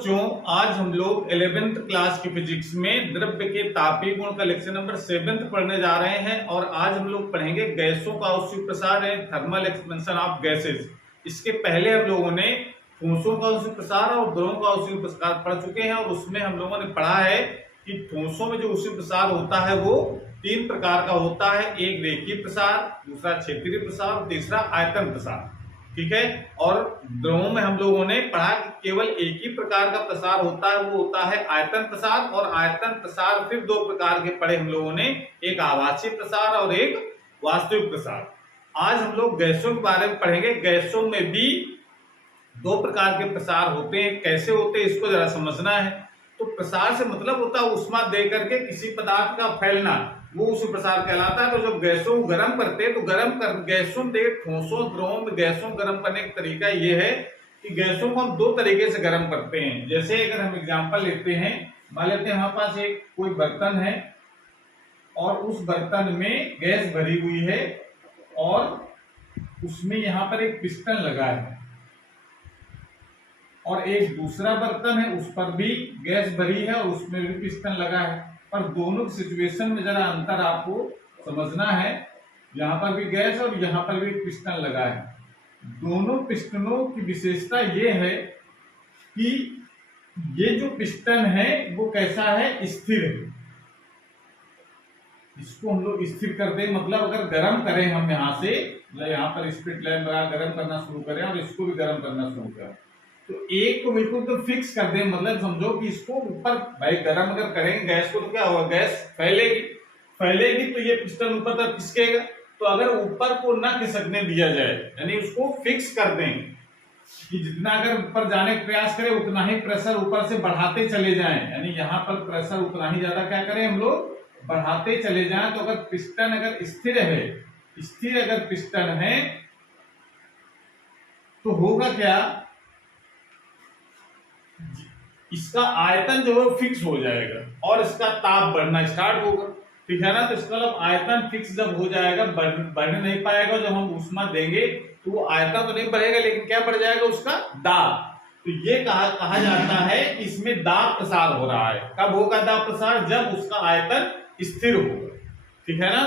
बच्चों, आज हम लोग 11th क्लास की फिजिक्स में द्रव्य के तापीय गुण का लेक्चर नंबर 7 पढ़ने जा रहे हैं। और आज हम लोग पढ़ेंगे गैसों का औष्णिक प्रसार है, थर्मल एक्सपेंशन ऑफ गैसेस। इसके पहले हम लोगों ने ठोसों का औष्णिक प्रसार और द्रवों का औष्णिक प्रसार पढ़ चुके हैं। और उसमें हम लोगों ने पढ़ा है कि ठोसों में जो औष्णिक प्रसार होता है वो 3 प्रकार का होता है। एक रेखीय प्रसार, दूसरा क्षेत्रीय प्रसार और तीसरा आयतन प्रसार। ठीक है। और द्रवों में हम लोगों ने पढ़ा कि केवल एक ही प्रकार का प्रसार होता है, वो होता है आयतन प्रसार। और आयतन प्रसार फिर 2 प्रकार के पढ़े हम लोगों ने, एक आभासीय प्रसार और एक वास्तविक प्रसार। आज हम लोग गैसों के बारे में पढ़ेंगे। गैसों में भी 2 प्रकार के प्रसार होते हैं। कैसे होते हैं इसको जरा समझना है। तो प्रसार से मतलब होता है उष्मा दे करके किसी पदार्थ का फैलना, वो उस प्रसार कहलाता है। तो जब गैसों को गर्म करते हैं तो गैसों दे ठोसों द्रवों में गैसों गर्म करने का तरीका ये है कि गैसों को हम 2 तरीके से गर्म करते हैं। जैसे अगर हम एग्जांपल लेते हैं, मान लेते हैं हमारे पास एक कोई बर्तन है और उस बर्तन में गैस भरी हुई है और उसमें यहाँ पर एक पिस्टन लगा है, और एक दूसरा बर्तन है उस पर भी गैस भरी है और उसमें भी पिस्टन लगा है। पर दोनों सिचुएशन में जरा अंतर आपको समझना है। यहाँ पर भी गैस और यहाँ पर भी पिस्टन लगा है। दोनों पिस्टनों की विशेषता ये है कि ये जो पिस्टन है वो कैसा है, स्थिर है। इसको हम लोग स्थिर कर दें, मतलब अगर गर्म करें हम यहाँ से, यहाँ पर स्पिरिट लैंप गर्म करना शुरू करें और इसको भी गर्म करना शुरू करें, तो एक को बिल्कुल तो फिक्स कर दें, मतलब समझो कि इसको ऊपर भाई गर्म अगर करेंगे गैस को तो क्या होगा, गैस फैलेगी तो ये पिस्टन ऊपर तक खिसकेगा। तो अगर ऊपर को ना खिसकने दिया जाए, यानी उसको फिक्स कर दें कि जितना अगर ऊपर जाने का प्रयास करें उतना ही प्रेशर ऊपर से बढ़ाते चले जाएं, यानी यहाँ पर प्रेशर उतना ही ज्यादा क्या करें हम लोग, बढ़ाते चले जाएं। तो अगर पिस्टन अगर स्थिर है, स्थिर अगर पिस्टन है तो होगा क्या, इसका आयतन जो है फिक्स हो जाएगा और इसका ताप बढ़ना स्टार्ट होगा। ठीक है ना। तो इसका मतलब आयतन फिक्स जब हो जाएगा, बढ़ नहीं पाएगा। जब हम ऊष्मा देंगे तो वो आयतन तो नहीं बढ़ेगा, लेकिन क्या बढ़ जाएगा, उसका दाब। तो ये कहा जाता है कि इसमें दाब प्रसार हो रहा है। कब होगा दाब प्रसार, जब उसका आयतन स्थिर होगा। ठीक है ना,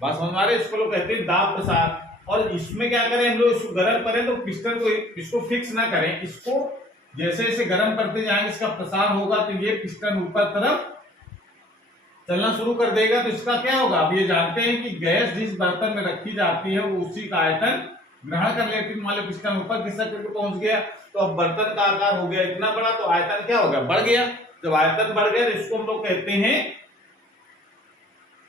बस हमारे इसको लोग कहते हैं दाब प्रसार। और इसमें क्या करें हम लोग, इसको गर्म करें तो पिस्टन को इसको फिक्स ना करें, इसको जैसे जैसे गर्म करते जाएंगे इसका प्रसार होगा तो ये पिस्टन ऊपर तरफ चलना शुरू कर देगा। तो इसका क्या होगा, आप ये जानते हैं कि गैस जिस बर्तन में रखी जाती है वो उसी का आयतन ग्रहण कर लेती है। मान लो पिस्टन ऊपर खिसक करके पहुंच गया तो अब बर्तन का आकार हो गया इतना बड़ा, तो आयतन क्या होगा, बढ़ गया। जब आयतन बढ़ गया तो इसको हम लोग कहते हैं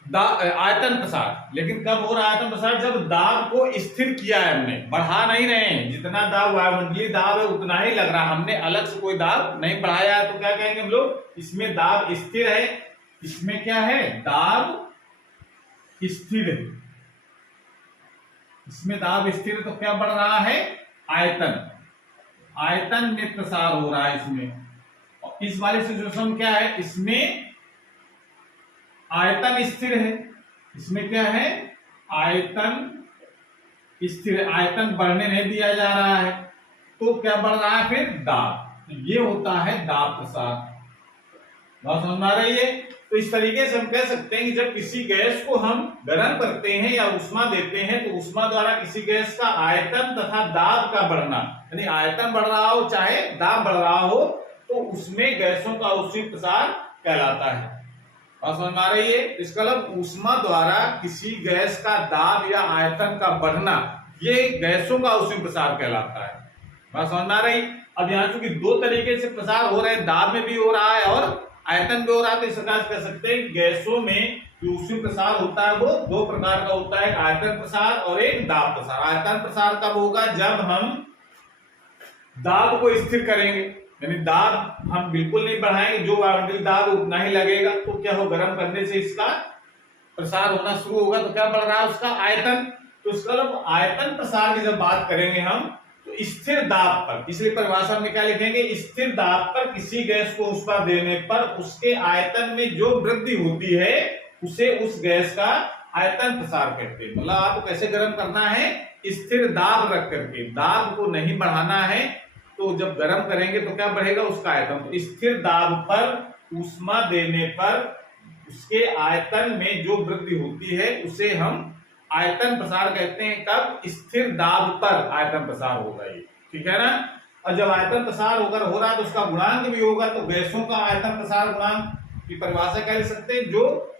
आयतन प्रसार। लेकिन कब हो रहा है आयतन प्रसार, जब दाब को स्थिर किया है हमने, बढ़ा नहीं रहे हैं। जितना दाब वायुमंडलीय दाब है उतना ही लग रहा है, हमने अलग से कोई दाब नहीं बढ़ाया है। तो क्या कहेंगे हम लोग, इसमें दाब स्थिर है। इसमें क्या है, दाब स्थिर है। इसमें दाब स्थिर है तो क्या बढ़ रहा है, आयतन में प्रसार हो रहा है इसमें। और इस वाले सिचुएशन क्या है, इसमें आयतन स्थिर है। इसमें क्या है, आयतन स्थिर है, आयतन बढ़ने नहीं दिया जा रहा है। तो क्या बढ़ रहा है फिर, दाब। तो ये होता है दाब प्रसार। बात समझ में आ रही है। तो इस तरीके से हम कह सकते हैं कि जब किसी गैस को हम गर्म करते हैं या उष्मा देते हैं तो उष्मा द्वारा किसी गैस का आयतन तथा दाब का बढ़ना, यानी आयतन बढ़ रहा हो चाहे दाब बढ़ रहा हो, तो उसमें गैसों का औष्णिक प्रसार कहलाता है। बात समझ में आ रही है। इसका मतलब ऊष्मा द्वारा किसी गैस का दाब या आयतन का बढ़ना, ये गैसों का औष्णिक प्रसार कहलाता है। बात समझ में आ रही। अब यहाँ चूंकि 2 तरीके से प्रसार हो रहे हैं, दाब में भी हो रहा है और आयतन भी हो रहा है, तो इस प्रकार कह सकते हैं गैसों में जो ऊष्मीय प्रसार होता है वो 2 प्रकार का होता है, एक आयतन प्रसार और एक दाब प्रसार। आयतन प्रसार कब होगा, जब हम दाब को स्थिर करेंगे, यानी दाब हम बिल्कुल नहीं बढ़ाएंगे, जो वायुमंडलीय दाब उतना ही लगेगा। तो क्या हो, गर्म करने से इसका प्रसार होना शुरू होगा। तो क्या बढ़ रहा है, उसका आयतन। तो इसका मतलब आयतन प्रसार की जब बात करेंगे हम, तो स्थिर दाब पर, इसलिए परिभाषा में क्या लिखेंगे, स्थिर दाब पर किसी गैस को ऊष्मा देने पर उसके आयतन में जो वृद्धि होती है उसे उस गैस का आयतन प्रसार कहते हैं। मतलब आपको कैसे गर्म करना है, स्थिर दाब रख करके, दाब को नहीं बढ़ाना है तो जब गर्म करेंगे तो क्या बढ़ेगा उसका आयतन। तो स्थिर दाब पर ऊष्मा देने पर उसके आयतन में जो वृद्धि होती है उसे हम आयतन प्रसार कहते हैं। कब? स्थिर दाब पर आयतन प्रसार होगा ये, ठीक है ना। और जब आयतन प्रसार होकर हो रहा है तो उसका गुणांक भी होगा। तो गैसों का आयतन प्रसार गुणांक की परिभाषा क्या लिख सकते हैं? जो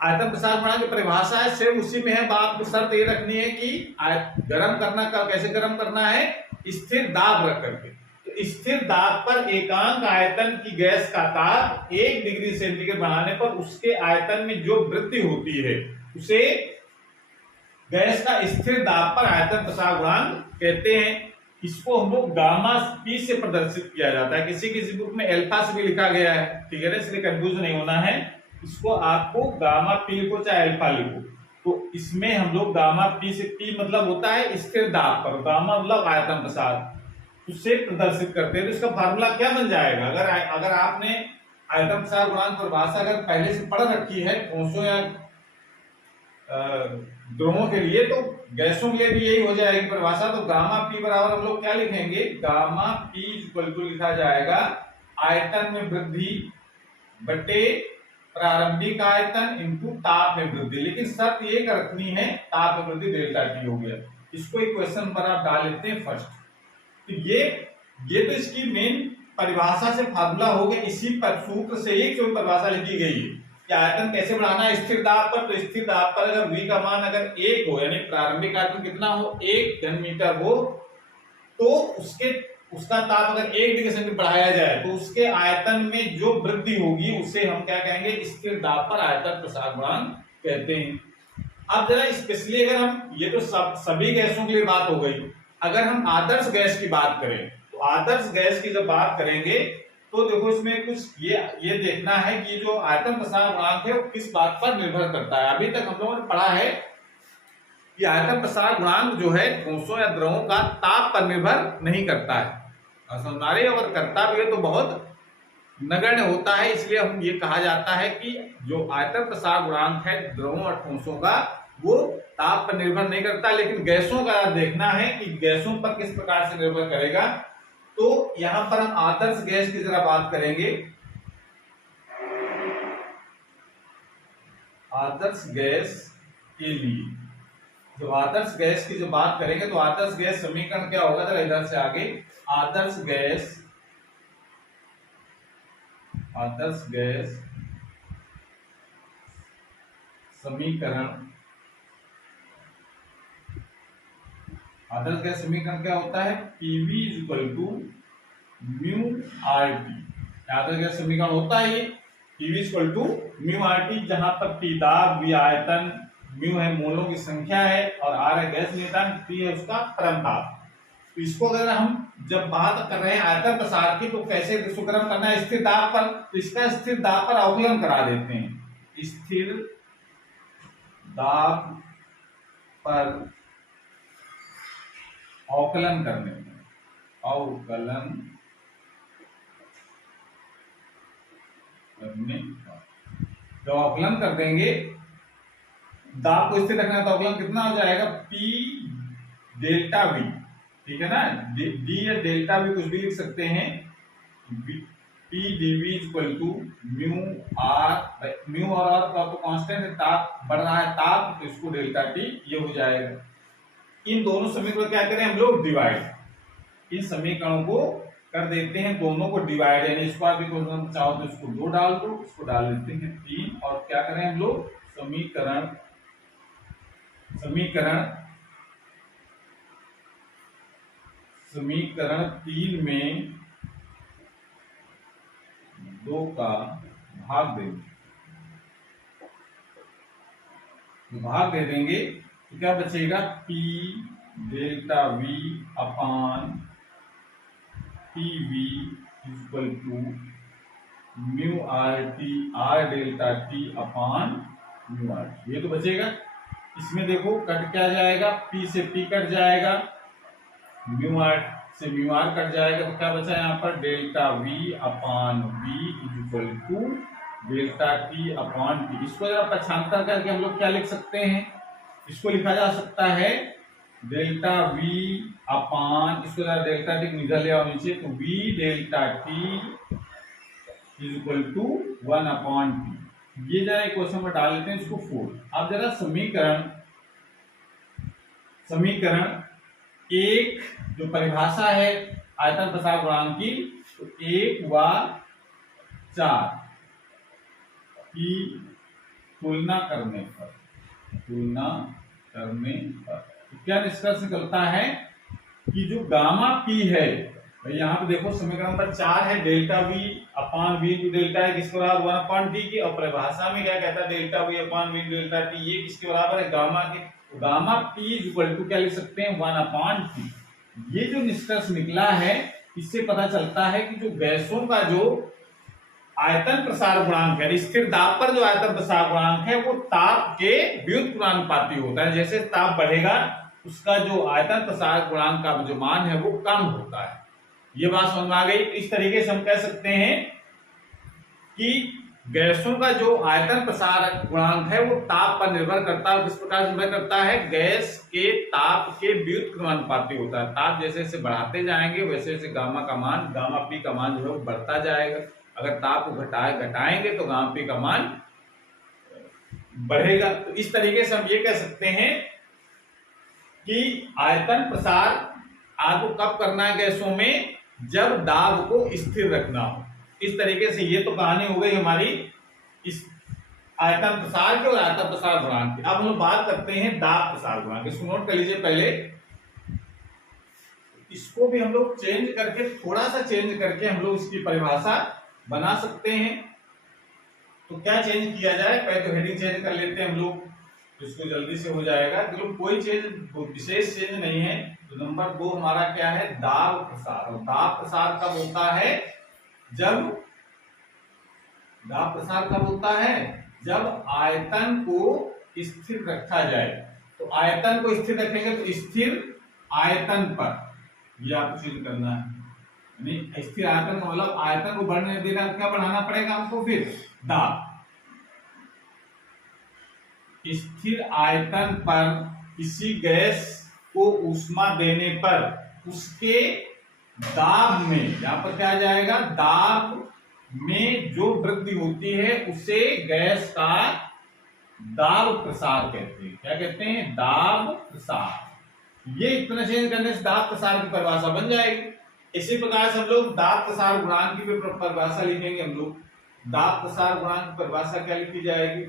आयतन प्रसार गुणांक की परिभाषा है सिर्फ उसी में है। आपको शर्त ये रखनी है कि गर्म करना का कैसे गर्म करना है? स्थिर दाब रख करके। तो स्थिर दाब पर एकांक आयतन की गैस का ताप 1 डिग्री सेंटीग्रेड बढ़ाने पर उसके आयतन में जो वृद्धि होती है उसे गैस का स्थिर दाब पर आयतन प्रसार गुणांक कहते हैं। इसको हम लोग गामा पी से प्रदर्शित किया जाता है। किसी किसी बुक में अल्फा से भी लिखा गया है, ठीक है ना, इसलिए कंफ्यूज नहीं होना है। इसको आपको गामा पी लिखो चाहे अल्फा लिखो। तो इसमें हम लोग गामा पी से, पी मतलब होता है स्थिर दाब पर, गामा मतलब आयतन प्रसार, उससे प्रदर्शित करते हैं। तो इसका फार्मूला क्या बन जाएगा? अगर आपने आयतन प्रसार गुणांक परिभाषा अगर पहले से पढ़ रखी है ठोसों या द्रवों के लिए, तो गैसों के लिए भी यही हो जाएगी परिभाषा। तो गामा पी बराबर हम लोग क्या लिखेंगे? गामा पी इक्वल टू लिखा जाएगा आयतन में वृद्धि बटे प्रारंभिक आयतन इनटू ताप में वृद्धि। लेकिन शर्त ये रखनी है ताप में वृद्धि डेल्टा टी हो गया। इसको इक्वेशन पर आप डाल लेते हैं फर्स्ट। तो ये तो इसकी मेन परिभाषा से फार्मूला हो गया। इसी पर सूत्र से एक जो परिभाषा लिखी गई है कि आयतन कैसे बढ़ाना है स्थिर दाब पर। तो स्थिर दाब पर अगर V का मान अगर 1 हो, यानी प्रारंभिक आयतन कितना हो? 1 घन मीटर हो, तो उसका ताप अगर 1 डिग्री सेंटीग्रेड बढ़ाया जाए तो उसके आयतन में जो वृद्धि होगी उसे हम क्या कहेंगे? स्थिर दाब पर आयतन प्रसार गुणांक कहते हैं। अब जरा स्पेशली अगर हम, ये तो सभी गैसों के लिए बात हो गई, अगर हम आदर्श गैस की बात करें तो आदर्श गैस की जब बात करेंगे तो देखो इसमें कुछ ये देखना है कि जो आयतन प्रसार गुणांक है वो किस बात पर निर्भर करता है। अभी तक हम लोगों ने पढ़ा है कि आयतन प्रसार गुणांक जो है ठोसों या द्रवों का ताप पर निर्भर नहीं करता है। समझदारी अगर करता भी है तो बहुत नगण्य होता है। इसलिए हम ये कहा जाता है कि जो आयतन प्रसार गुणांक है द्रवों और ठोसों का वो ताप पर निर्भर नहीं करता। लेकिन गैसों का देखना है कि गैसों पर किस प्रकार से निर्भर करेगा। तो यहां पर हम आदर्श गैस की जरा बात करेंगे। आदर्श गैस के लिए जो आदर्श गैस की जो बात करेंगे तो आदर्श गैस समीकरण क्या होगा? जरा इधर से आगे आदर्श गैस समीकरण, आदर्श गैस समीकरण क्या होता है? PV equal to mu R T. आदर्श गैस समीकरण होता है ये PV equal to mu R T, जहां पर P दाब, V आयतन, म्यू है मोलों की संख्या है और R है गैस नियतांक, T है उसका परम ताप। तो इसको अगर हम जब बात कर रहे हैं आयतन प्रसार की तो कैसे इसको गर्म करना है? स्थिर दाब पर। तो इसका स्थिर दाब पर अवकलन करा देते हैं। स्थिर दाब पर अवकलन करने में, जब अवकलन कर देंगे दाब को स्थिर रखना है तो अवकलन कितना हो जाएगा? P डेल्टा V, ठीक है ना। D या डेल्टा V कुछ भी लिख सकते हैं। P dV equal to mu R, mu और आर का तो कांस्टेंट है, ताप बढ़ रहा है ताप, तो इसको डेल्टा T ये हो जाएगा। इन दोनों समीकरणों को क्या करें हम लोग? डिवाइड। इन समीकरणों को कर देते हैं दोनों को डिवाइड, यानी इसको आप चाहो तो इसको 2 डाल दो, इसको डाल देते हैं 3 और क्या करें हम लोग? समीकरण 3 में 2 का भाग दे देंगे तो क्या बचेगा? P delta V upon PV equal to mu R T, R delta T upon mu R T. ये तो बचेगा। इसमें देखो कट क्या जाएगा? P से P कट जाएगा, म्यू आर से म्यू आर कट जाएगा, तो क्या बचा यहाँ पर? Delta V upon V equal to delta T upon T। इसको जरा पक्षांतर करके हम लोग क्या लिख सकते हैं? इसको लिखा जा सकता है डेल्टा वी अपान, इसको जरा डेल्टा टी निकल ले आओ नीचे, तो V delta T is equal to 1 upon T. ये जरा क्वेश्चन में डाल लेते हैं इसको 4। अब जरा समीकरण एक जो परिभाषा है आयतन प्रसार गुणांक की, तो 1 व 4 की तुलना करने पर तो क्या निष्कर्ष निकलता है कि जो गामा पी है, भाई यहाँ पे देखो समीकरण नंबर 4 है delta V upon V to delta है किसके बराबर 1 अपॉन टी की, और परिभाषा में क्या कहता है delta V upon V delta T, ये किसके बराबर है गामा के। तो gamma P is equal to क्या लिख सकते हैं 1 अपॉन टी। ये जो निष्कर्ष निकला है इससे पता चलता है कि जो गैसों का जो आयतन प्रसार गुणांक है, स्थिर दाब पर जो आयतन प्रसार गुणांक है वो ताप के व्युत्क्रमानुपाती होता है। जैसे ताप बढ़ेगा उसका जो आयतन प्रसार गुणांक का जो मान है वो कम होता है। ये बात समझ में आ गई। इस तरीके से हम कह सकते हैं कि गैसों का जो आयतन प्रसार गुणांक है वो ताप पर निर्भर करता है। किस प्रकार निर्भर करता है, गैस के ताप के व्युत्क्रमानुपाती होता है। ताप जैसे जैसे बढ़ाते जाएंगे वैसे वैसे गामा का मान, गामा पी का मान जो है वो बढ़ता जाएगा। अगर ताप को घटाएंगे तो गामा पी का मान बढ़ेगा। तो इस तरीके से हम ये कह सकते हैं कि आयतन प्रसार आपको कब करना है गैसों में, जब दाब को स्थिर रखना हो। इस तरीके से ये तो कहानी हो गई हमारी इस आयतन प्रसार की और आयतन प्रसार गुणांक की। अब हम लोग बात करते हैं दाब प्रसार गुणांक। इसको नोट कर लीजिए पहले। इसको भी हम लोग चेंज करके, थोड़ा सा चेंज करके हम लोग इसकी परिभाषा बना सकते हैं। तो क्या चेंज किया जाए, पहले तो हेडिंग चेंज कर लेते हैं हम लोग, तो इसको जल्दी से हो जाएगा। तो कोई चेंज विशेष चेंज नहीं है। तो नंबर 2 हमारा क्या है, दाब प्रसार। और दाब प्रसार कब होता है, जब आयतन को स्थिर रखा जाए। तो आयतन को स्थिर रखेंगे तो स्थिर आयतन पर, ये आपको चेंज करना है। नहीं, स्थिर आयतन का मतलब आयतन को बढ़ने देना, क्या बढ़ाना पड़ेगा हमको, फिर दाब। स्थिर आयतन पर किसी गैस को ऊष्मा देने पर उसके दाब में, यहां पर क्या आ जाएगा, दाब में जो वृद्धि होती है उसे गैस का दाब प्रसार कहते हैं। क्या कहते हैं, दाब प्रसार। ये इतना चेंज करने से दाब प्रसार की परिभाषा बन जाएगी। इसी प्रकार से हम लोग दाब प्रसार गुणांक की भी परिभाषा लिखेंगे। हम लोग दाब प्रसार गुणांक की परिभाषा क्या लिखी जाएगी,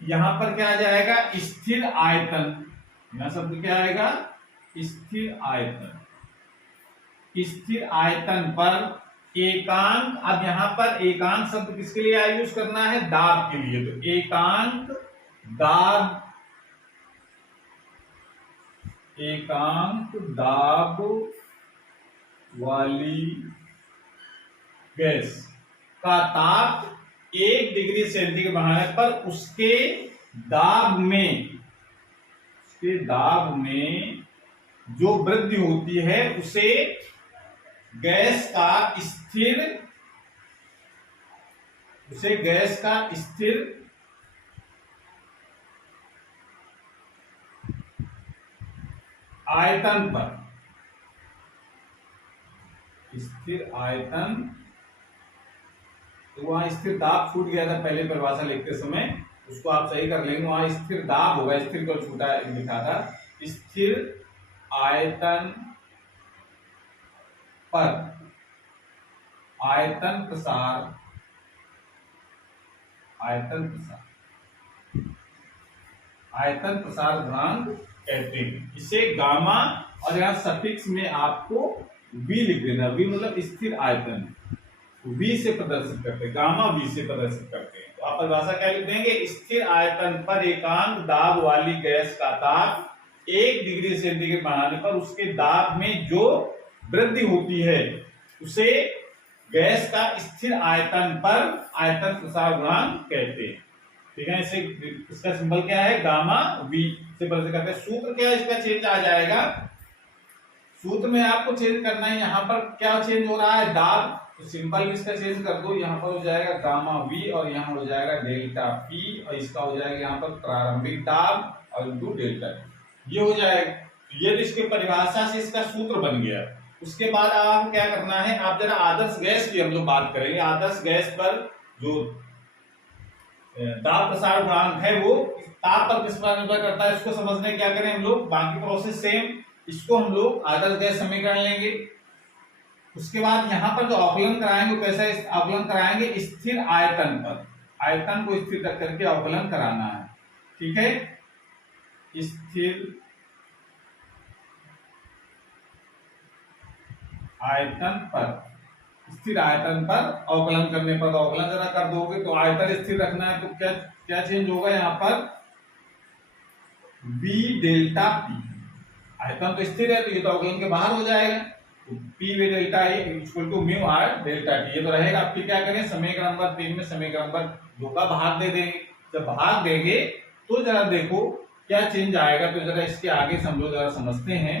यहां पर क्या आ जाएगा, स्थिर आयतन। यहां शब्द क्या आएगा, स्थिर आयतन। स्थिर आयतन पर एकांक, अब यहां पर एकांक शब्द किसके लिए यूज करना है, दाब के लिए। तो एकांक दाब वाली गैस का ताप 1 डिग्री सेंटीग्रेड बढ़ाने पर उसके दाब में जो वृद्धि होती है उसे गैस का स्थिर आयतन पर, स्थिर आयतन, तो वहां स्थिर दाब छूट गया था पहले परिभाषा लिखते समय, उसको आप सही कर लेंगे। वहां स्थिर दाब होगा, स्थिर को छूटा लिखा था। स्थिर आयतन पर आयतन प्रसार गुणांक कहते हैं। इसे गामा, और यहां सफिक्स में आपको वी लिख देना। वी मतलब स्थिर आयतन, वी से प्रदर्शित करते हैं, गामा वी से प्रदर्शित करते हैं। तो आप परिभाषा क्या लिख देंगे, स्थिर आयतन पर एकांक दाब वाली गैस का ताप 1 डिग्री सेंटीग्रेड बढ़ाने पर उसके दाब में जो वृद्धि होती है उसे गैस का स्थिर आयतन पर आयतन प्रसार गुणांक कहते हैं। ठीक है, इसे इसका सिंबल क्या है, गामा वी से प्रदर्शित करते हैं। सूत्र क्या है इसका, चेंज आ जाएगा। सूत्र में आपको चेंज करना है, यहाँ पर क्या चेंज हो रहा है, दाब। तो सिंपल इसका चेंज कर दो, यहाँ पर हो जाएगा गामा वी और यहाँ हो जाएगा डेल्टा पी, और इसका हो जाएगा यहाँ पर प्रारंभिक दाब और इंटू डेल्टा। ये हो जाएगा। ये तो इसके परिभाषा से इसका सूत्र बन गया। उसके बाद आप क्या करना है, आप जरा आदर्श गैस की हम लोग बात करेंगे। आदर्श गैस पर जो ताप प्रसार गुणांक है वो ताप पर किस पर निर्भर करता है, इसको समझने क्या करें हम लोग, बाकी प्रोसेस सेम, इसको हम लोग आदर्श गैस समीकरण लेंगे। उसके बाद यहाँ पर जो अवकलन कराएंगे वो कैसा अवकलन कराएंगे, स्थिर आयतन पर, आयतन को स्थिर रख करके अवकलन कराना है। ठीक है, स्थिर आयतन पर, स्थिर आयतन पर अवकलन करने पर, अवकलन जरा कर दोगे तो आयतन स्थिर रखना है तो क्या क्या चेंज होगा यहाँ पर, b डेल्टा p, आयतन तो स्थिर है तो ये तो अवकलन के बाहर हो जाएगा, तो p V delta A equal to mu R delta T, ये तो रहेगा। अब फिर क्या करें, समीकरण नंबर 3 में समीकरण नंबर 2 का भाग दे देंगे। जब भाग देंगे तो जरा देखो क्या चेंज आएगा, तो जरा इसके आगे हम लोग जरा समझते हैं।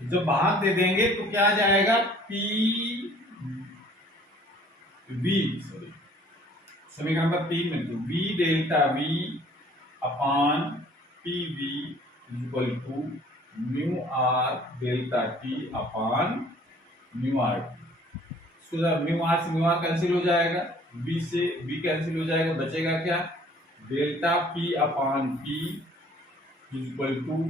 जब भाग दे देंगे तो क्या आ जाएगा, पी वी, सॉरी समीकरण नंबर 3 में, तो V delta V upon P V equal to mu R delta T upon mu R T. Mu R से म्यू आर कैंसिल हो जाएगा, बी से बी कैंसिल हो जाएगा, बचेगा क्या, delta P upon P equal to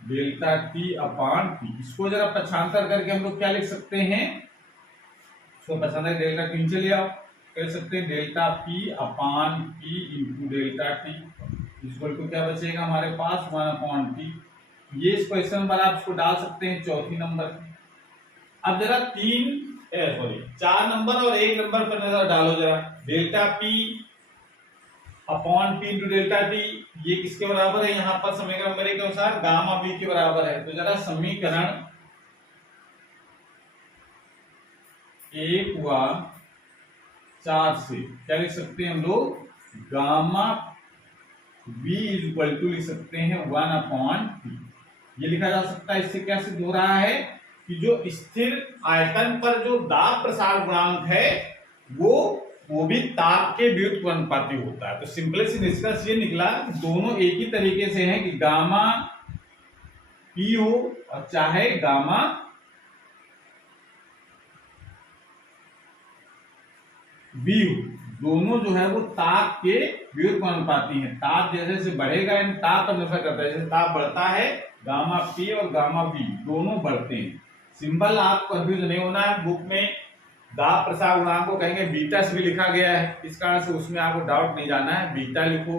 delta T upon P. इसको जरा पक्षांतर करके हम लोग क्या लिख सकते हैं, इसको पक्षांतर डेल्टा टी नीचे ले आओ, कह सकते हैं delta P upon P into delta T equal to क्या बचेगा हमारे पास 1 अपॉन टी। ये इस क्वेश्चन पर आप इसको डाल सकते हैं चौथी नंबर। अब जरा 4 नंबर और 1 नंबर पर नजर डालो जरा, delta P upon P into delta T, ये किसके बराबर है, यहाँ पर समीकरण नंबर 1 के अनुसार गामा बी के बराबर है। तो जरा समीकरण 1 व 4 से क्या लिख सकते हैं हम लोग, गामा बी इक्वल टू लिख सकते हैं 1 अपॉन टी, ये लिखा जा सकता है। इससे क्या सिद्ध हो रहा है कि जो स्थिर आयतन पर जो दाब प्रसार गुणांक है वो भी ताप के व्युत्क्रमानुपाती होता है। तो सिंपल सी निष्कर्ष ये निकला कि दोनों एक ही तरीके से हैं कि गामा पी हो और चाहे गामा बी हो, दोनों जो है वो ताप के व्युत्क्रमानुपाती हैं। ताप जैसे जैसे बढ़ेगा इन ताप पर निर्भर करता है, जैसे ताप बढ़ता है गामा पी और गामा बी दोनों बढ़ते हैं। सिंबल आपको कंफ्यूज नहीं होना है, बुक में दाब प्रसार गुणांक को कहेंगे बीटा से भी लिखा गया है, इस कारण से उसमें आपको डाउट नहीं जाना है, बीटा लिखो।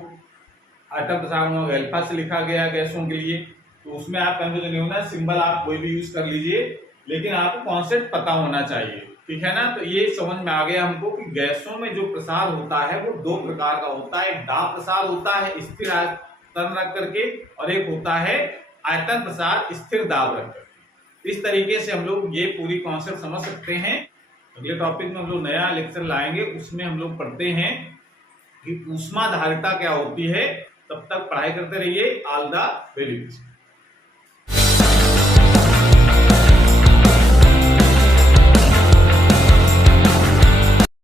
आयतन प्रसार गुणांक अल्फा से लिखा गया है गैसों के लिए, तो उसमें आप कंफ्यूज नहीं होना, सिंबल आप कोई भी यूज कर लीजिए, लेकिन आपको कॉन्सेप्ट पता होना चाहिए, ठीक है ना। तो ये समझ में आ गया हमको कि गैसों में जो प्रसार होता है वो 2 प्रकार का होता है, एक दाब प्रसार होता है स्थिर आयतन रख करके, और एक होता है आयतन प्रसार स्थिर दाब रख करके। इस तरीके से हम लोग ये पूरी कॉन्सेप्ट समझ सकते हैं। अगले टॉपिक में हम लोग नया लेक्चर लाएंगे, उसमें हम लोग पढ़ते हैं कि ऊष्माधारिता क्या होती है। तब तक पढ़ाई करते रहिए। All the very best.